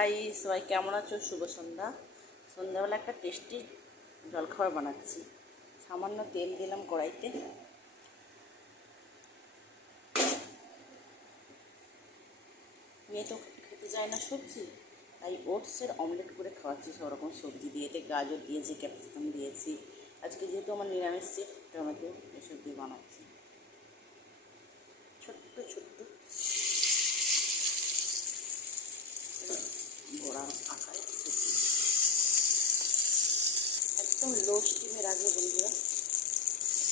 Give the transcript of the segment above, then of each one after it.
Guys, সবাই কেমন আছো? শুভ সন্ধ্যা। সন্ধ্যাবেলা একটা টেস্টি জলখাবার বানাচ্ছি। সামান্য তেল দিলাম কড়াইতে। মেয়ে তো খেতে চায় না সবজি, তাই ওটসের অমলেট করে খাওয়াচ্ছি সব রকম সবজি দিয়ে। এতে গাজর দিয়েছি, ক্যাপসিকাম দিয়েছি। আজকে যেহেতু আমার নিরামিষ, টমেটো এসব দিয়ে বানাচ্ছি। ছোট্ট ছোট্ট বড়া আকারে সবজি, একদম লো স্টিমে রাখবে বন্ধুরা।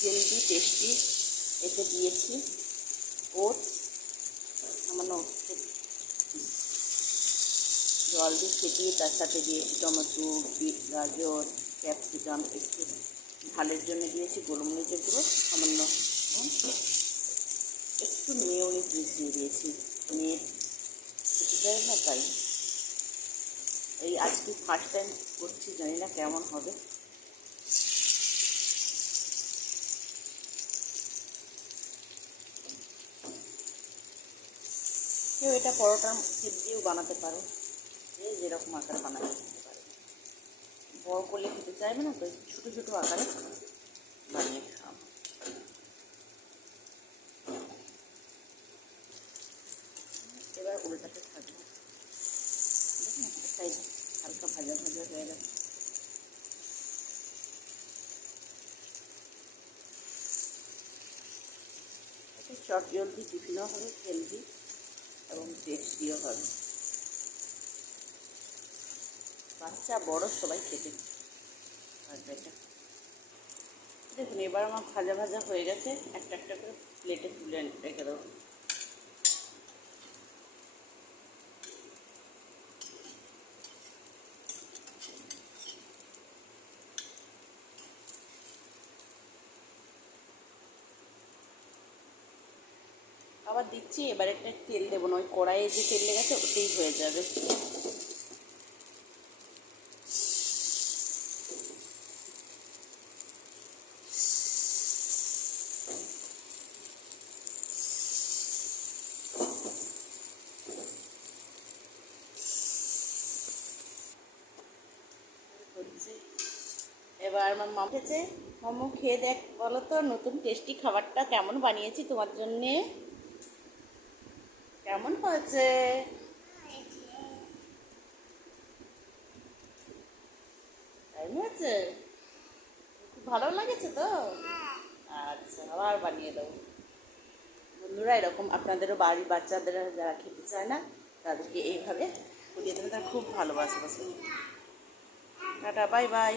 Healthy tasty. এতে দিয়েছি ওটস, সামান্য জল দিয়ে ফেটিয়ে তার সাথে দিয়েছি টমেটো, বিট, গাজর, ক্যাপসিকাম। একটু ঝালের জন্য দিয়েছি গোলমরিচের গুঁড়ো সামান্য, একটু মেয়োনিজ মিশিয়ে দিয়েছি। মেয়ে খেতে চাই না, তাই এই আজকে ফার্স্ট টাইম করছি, জানি না কেমন হবে। কেউ এটা পরোটার শেপ দিয়েও বানাতে পারো, যে যেরকম আকারে বানাতে পারে। বড় করলে খেতে চাইবে না, তো ছোটো ছোটো আকারে বানিয়ে খাও। এবার উল্টাতে থাকবো। দেখুন একটা সাইড হালকা ভাজা ভাজা হয়ে গেছে। চট জলদি টিফিনও হবে, হেলদি এবং টেস্টিও হবে। বাচ্চা বড় সবাই খেতে পারবে এটা। দেখুন এবার আমার ভাজা ভাজা হয়ে গেছে, একটা একটা করে প্লেটে তুলে রেখে দেবো। আবার দিচ্ছি, এবার একটা তেল দেবো না, ওই কড়াইয়ে যে তেল লেগেছে ওতেই হয়ে যাবে। এবার আমার মা খেয়েছে। মোমো খেয়ে দেখ, বলো তো নতুন টেস্টি খাবারটা কেমন বানিয়েছি তোমার জন্যে। কেমন হয়েছে? তাই হয়েছে? খুব ভালো লাগেছে তো? আচ্ছা, আবার বানিয়ে দেবো। বন্ধুরা, এরকম আপনাদেরও বাড়ির বাচ্চাদের যারা খেতে চায় না, তাদেরকে এইভাবে করিয়ে দেবে, তারা খুব ভালোবাসে। Tata, bye bye.